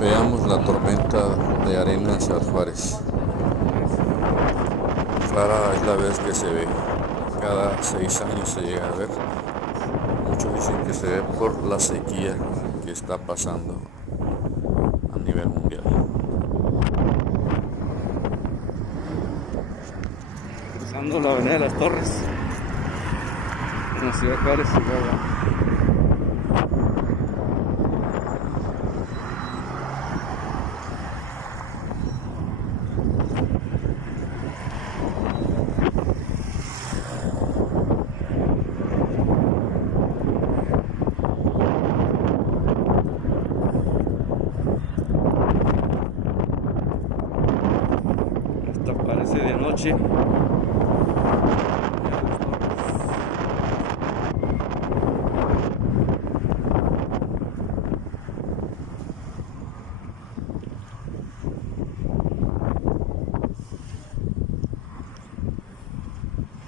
Veamos la tormenta de arena en Ciudad Juárez. Rara es la vez que se ve. Cada 6 años se llega a ver. Muchos dicen que se ve por la sequía que está pasando a nivel mundial. Cruzando la avenida de las Torres en la ciudad de Juárez, Chihuahua. Hasta parece de noche.